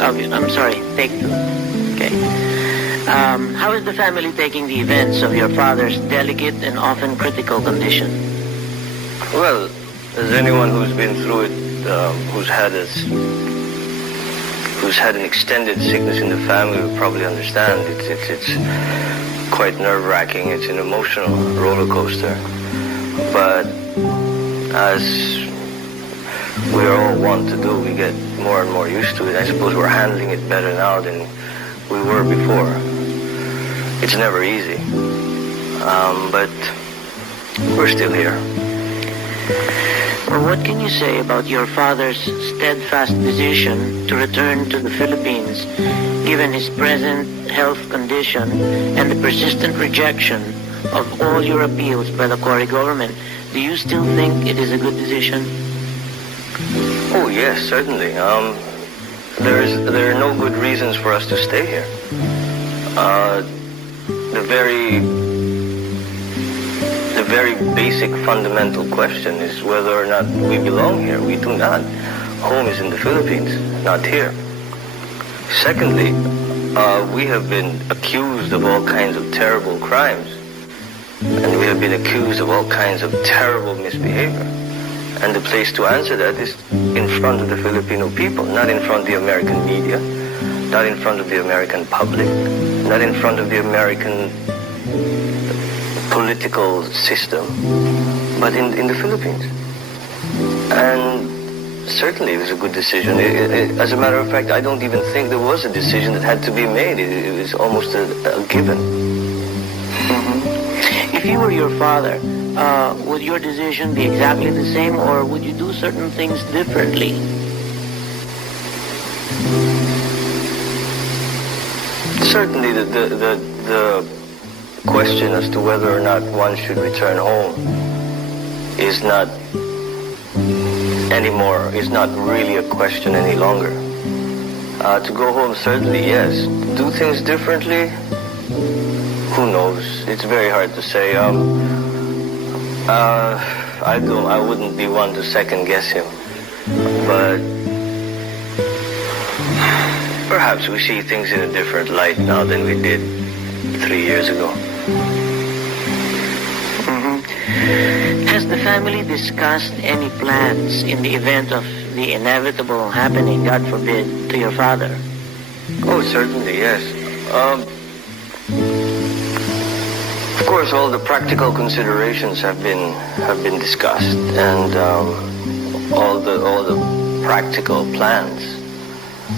I'm sorry, take two. Okay. How is the family taking the events of your father's delicate and often critical condition? Well, as anyone who's been through it, who's had an extended sickness in the family will probably understand. It's quite nerve-wracking. It's an emotional roller coaster. But as we are all wont to do, we get more and more used to it. I suppose we're handling it better now than we were before. It's never easy, but we're still here. Well, what can you say about your father's steadfast decision to return to the Philippines, given his present health condition and the persistent rejection of all your appeals by the Cory government? Do you still think it is a good decision? Oh, yes, certainly. There are no good reasons for us to stay here. The very basic fundamental question is whether or not we belong here. We do not. Home is in the Philippines, not here. Secondly, we have been accused of all kinds of terrible crimes, and we have been accused of all kinds of terrible misbehavior. And the place to answer that is in front of the Filipino people, not in front of the American media, not in front of the American public, not in front of the American political system, but in the Philippines. And certainly it was a good decision. As a matter of fact, I don't even think there was a decision that had to be made. It was almost a given. Mm-hmm. If you were your father, would your decision be exactly the same, or would you do certain things differently? Certainly the question as to whether or not one should return home is not really a question any longer. To go home, certainly, yes. Do things differently? Who knows? It's very hard to say. I wouldn't be one to second guess him, but perhaps we see things in a different light now than we did 3 years ago. Mm-hmm. Has the family discussed any plans in the event of the inevitable happening, God forbid, to your father? Oh, certainly, yes. Of course, all the practical considerations have been discussed, and all the practical plans